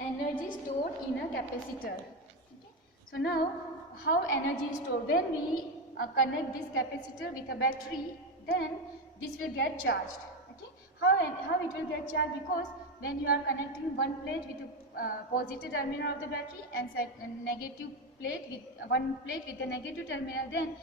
energy stored in a capacitor. Okay. So now, how energy is stored? When we connect this capacitor with a battery, then this will get charged. Okay. How it will get charged? Because when you are connecting one plate with a positive terminal of the battery and negative plate with one plate with a negative terminal, then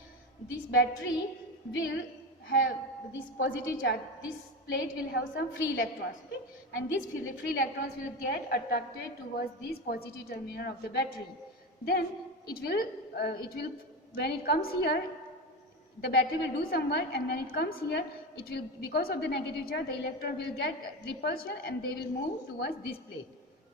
this battery will have this positive charge. This plate will have some free electrons. Okay. And these free electrons will get attracted towards this positive terminal of the battery. Then it will when it comes here, the battery will do some work, and when it comes here, it will, because of the negative charge, the electron will get repulsion and they will move towards this plate.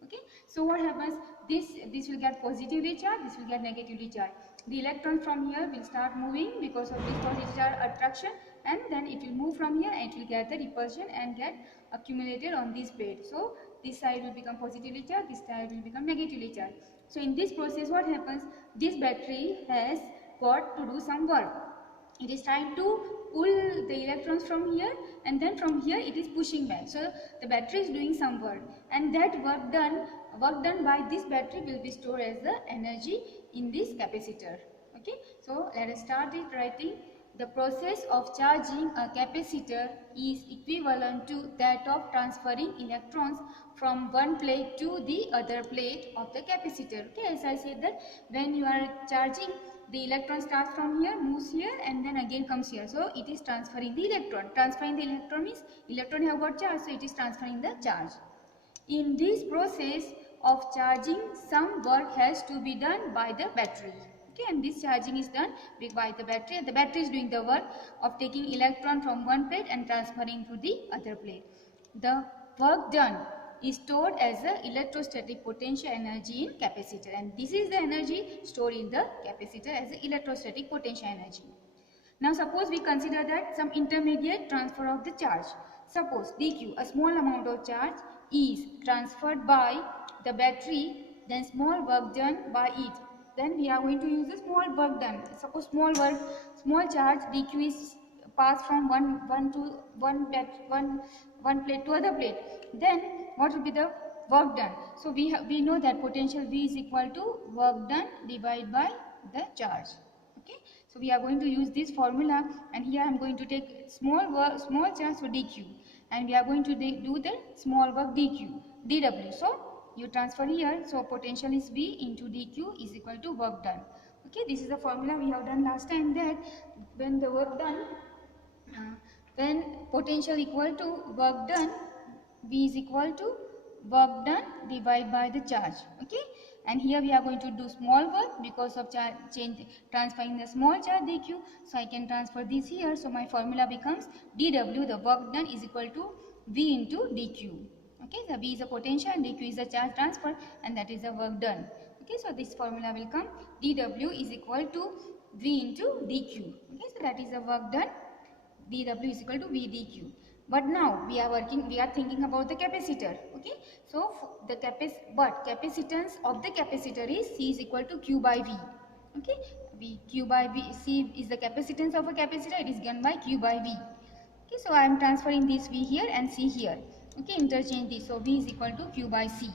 Okay. So what happens, this will get positively charged, this will get negatively charged. The electron from here will start moving because of this positive charge attraction, and then it will move from here and it will get the repulsion and get accumulated on this plate. So this side will become positively charged, this side will become negatively charged. So in this process, what happens, this battery has got to do some work. It is trying to pull the electrons from here, and then from here it is pushing back. So the battery is doing some work, and that work done by this battery will be stored as the energy in this capacitor. Okay. So let us start it writing. The process of charging a capacitor is equivalent to that of transferring electrons from one plate to the other plate of the capacitor. Okay, as I said that when you are charging, the electron starts from here, moves here, and then again comes here. So it is transferring the electron. Transferring the electron means electron have got charge, so it is transferring the charge. In this process of charging, some work has to be done by the battery. Okay, and this charging is done by the battery, and the battery is doing the work of taking electron from one plate and transferring to the other plate. The work done is stored as the electrostatic potential energy in capacitor, and this is the energy stored in the capacitor as the electrostatic potential energy. Now suppose we consider that some intermediate transfer of the charge. Suppose dq, a small amount of charge, is transferred by the battery, then small work done by it. Then we are going to use the small work done. Suppose small charge dq is passed from one plate to other plate. Then what will be the work done? So we know that potential V is equal to work done divided by the charge. Okay. So we are going to use this formula, and here I am going to take small charge for dq, and we are going to do the small work dw. So you transfer here, so potential is V into dq is equal to work done. Okay, this is the formula we have done last time, that when the work done, when potential equal to work done, V is equal to work done divided by the charge. Okay, and here we are going to do small work because of transferring the small charge dq. So I can transfer this here. So my formula becomes dw, the work done, is equal to V into dq. Okay, so V is the potential and dq is the charge transfer, and that is the work done. Okay, so this formula will come dw is equal to V into dq. Okay, so that is the work done. dw is equal to V dq. But now we are thinking about the capacitor. Okay, so the capacitance of the capacitor is C is equal to Q by V. Okay, Q by V, C is the capacitance of a capacitor, it is given by Q by V. Okay, so I am transferring this V here and C here. Okay, interchange this, so V is equal to Q by C.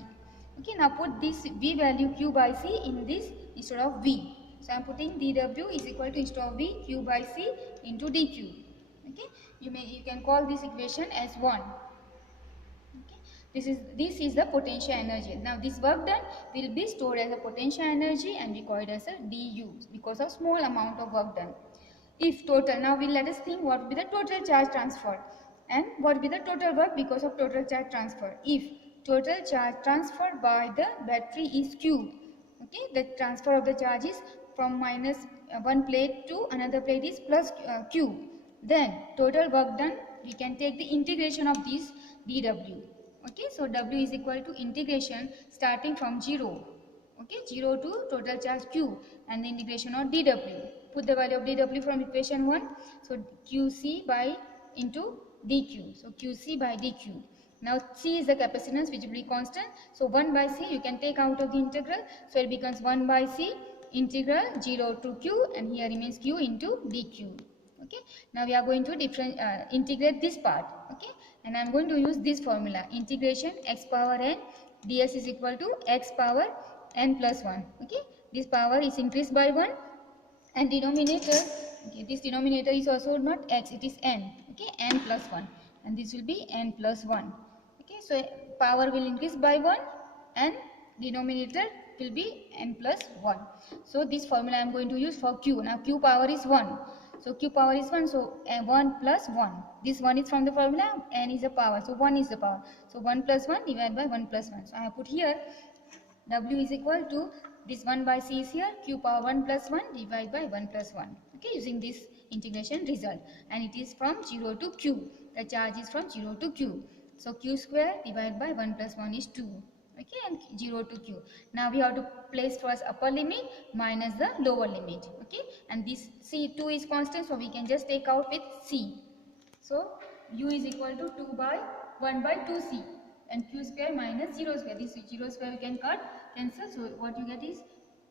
Okay, now put this V value Q by C in this instead of V. So I am putting dw is equal to, instead of V, Q by C into dq. Okay, you can call this equation as 1. Okay, this is the potential energy. Now this work done will be stored as a potential energy, and we call it as a du because of small amount of work done. If total, now let us think what will be the total charge transferred, and what will be the total work because of total charge transfer. If total charge transferred by the battery is q, okay, the transfer of the charge is from minus one plate to another plate is plus q. Then total work done, we can take the integration of this dw. Okay, so w is equal to integration starting from 0. Okay, 0 to total charge q, and the integration of dw. Put the value of dw from equation 1. So qc by into dq. So qc by dq. Now c is the capacitance, which will be constant. So 1 by c you can take out of the integral. So it becomes 1 by c integral 0 to q, and here remains q into dq. Okay, now we are going to integrate this part. Okay, and I am going to use this formula, integration x power n ds is equal to x power n plus 1. Okay, this power is increased by 1, and denominator, okay, this denominator is also not x, it is n. Okay, n plus 1, and this will be n plus 1. Okay, so power will increase by 1 and denominator will be n plus 1. So this formula I am going to use for q. Now q power is 1. So q power is 1. So 1 plus 1. This 1 is from the formula, n is the power. So 1 is the power. So 1 plus 1 divided by 1 plus 1. So I have put here w is equal to this 1 by c is here, q power 1 plus 1 divided by 1 plus 1. Okay, using this integration result, and it is from 0 to q. The charge is from 0 to q. So q square divided by 1 plus 1 is 2. Okay, and 0 to q. Now we have to place first upper limit minus the lower limit. Okay, and this c2 is constant, so we can just take out with c. So u is equal to 2 by 1 by 2c, and q square minus 0 square. This 0 square we can cancel. So what you get is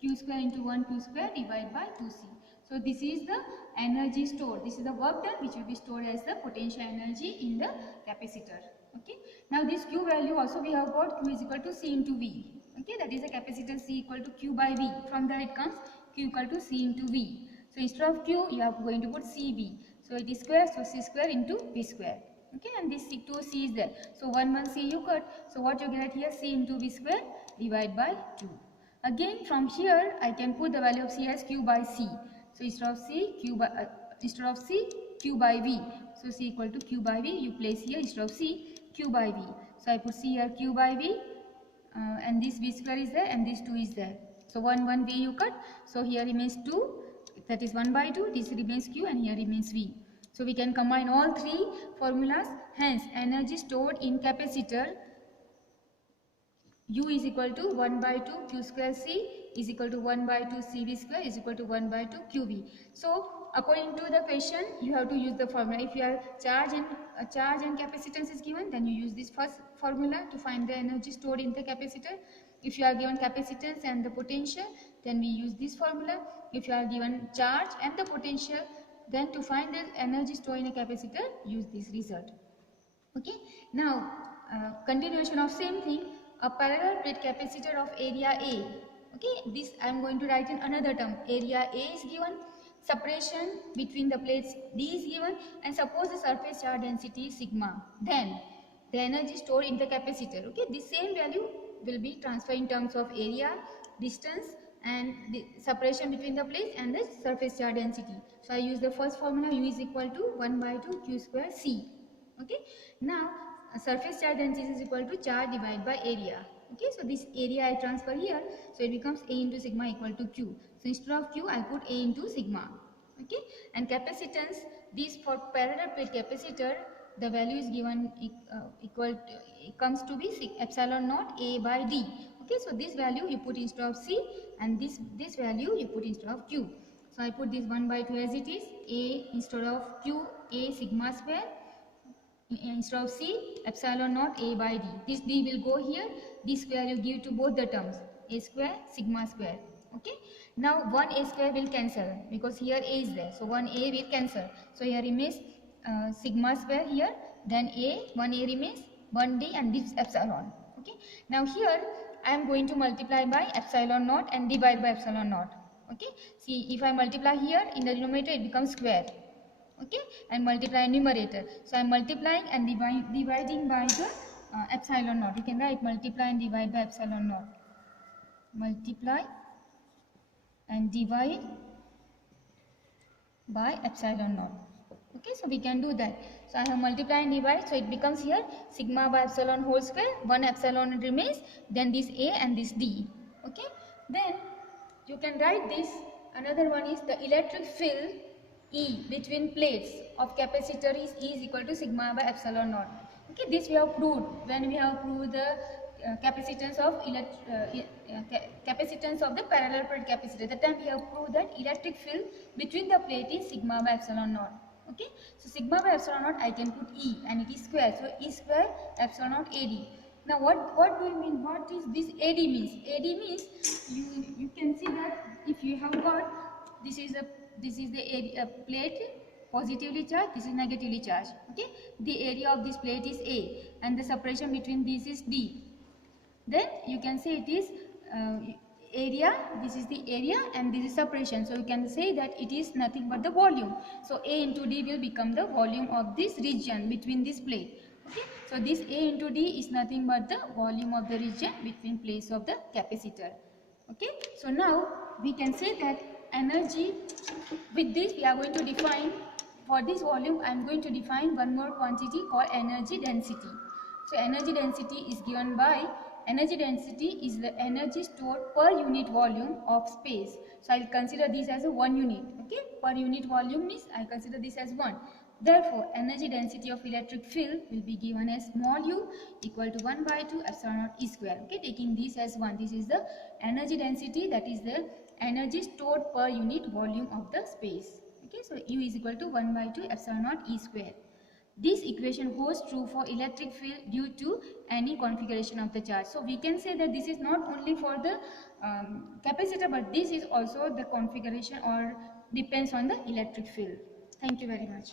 q square into 1 q square divided by 2c. So this is the energy stored. This is the work done which will be stored as the potential energy in the capacitor. Okay. Now this q value also we have got q is equal to c into v. Okay, that is the capacitor c equal to q by v. From there it comes q equal to c into v. So instead of q you are going to put cv. So it is square, so c square into v square. Okay, and this 2c is there. So 1 c you cut. So what you get here, c into v square divided by 2. Again from here I can put the value of c as q by c. So instead of c q by v. So c equal to q by v. You place here instead of c q by v. So I put c here q by v, and this v square is there and this 2 is there. So 1 v you cut. So here remains 2. That is 1 by 2. This remains q and here remains v. So we can combine all three formulas. Hence energy stored in capacitor u is equal to 1 by 2 q square c is equal to 1 by 2 cv square is equal to 1 by 2 qv. So according to the question you have to use the formula. If your charge and capacitance is given, then you use this first formula to find the energy stored in the capacitor. If you are given capacitance and the potential, then we use this formula. If you are given charge and the potential, then to find the energy stored in a capacitor, use this result. Okay. Now continuation of same thing. A parallel plate capacitor of area A. Okay, this I am going to write in another term. Area A is given, separation between the plates D is given, and suppose the surface charge density is sigma. Then the energy stored in the capacitor. Okay, this same value will be transferred in terms of area, distance, and the separation between the plates and the surface charge density. So I use the first formula, u is equal to 1 by 2 q square c. Okay, now surface charge density is equal to charge divided by area. Okay, so this area I transfer here, so it becomes A into sigma equal to Q. So instead of Q, I put A into sigma. Okay, and capacitance, this for parallel plate capacitor, the value is given equal to, it comes to be epsilon naught A by D. Okay, so this value you put instead of C, and this value you put instead of Q. So I put this 1 by 2 as it is, A instead of Q, A sigma square. Instead of C, epsilon naught A by D. This D will go here. This square you give to both the terms. A square, sigma square. Okay. Now 1 A square will cancel because here A is there. So 1 A will cancel. So here remains sigma square here. Then A, 1 A remains, 1 D and this epsilon. Okay. Now here I am going to multiply by epsilon naught and divide by epsilon naught. Okay. See, if I multiply here in the denominator, it becomes square. Okay, and multiply numerator. So I am multiplying and dividing by the epsilon naught. You can write multiply and divide by epsilon naught. Multiply and divide by epsilon naught. Okay, so we can do that. So I have multiply and divide, so it becomes here sigma by epsilon whole square. 1 epsilon remains, then this A and this D. Okay, then you can write this. Another one is the electric field E between plates of capacitor is E is equal to sigma by epsilon naught. Okay, this we have proved when we have proved the capacitance of the parallel plate capacitor. That time we have proved that electric field between the plate is sigma by epsilon naught. Okay, so sigma by epsilon naught I can put E and it is square. So E square epsilon naught AD. Now what do you mean? What is this AD means? AD means you can see that if you have got this is the area, plate positively charged, this is negatively charged. Okay, the area of this plate is A and the separation between these is D. then you can say it is area, this is the area and this is separation, so you can say that it is nothing but the volume. So A into D will become the volume of this region between this plate. Okay, so this A into D is nothing but the volume of the region between plates of the capacitor. Okay, so now we can say that energy, with this we are going to define, for this volume I am going to define one more quantity called energy density. So energy density is given by, energy density is the energy stored per unit volume of space. So I will consider this as a 1 unit. Okay, per unit volume means I consider this as 1. Therefore, energy density of electric field will be given as small u equal to 1 by 2 epsilon naught E square. Okay, taking this as 1. This is the energy density, that is the energy stored per unit volume of the space. Okay, so u is equal to 1 by 2 epsilon naught E square. This equation holds true for electric field due to any configuration of the charge. So we can say that this is not only for the capacitor, but this is also the configuration or depends on the electric field. Thank you very much.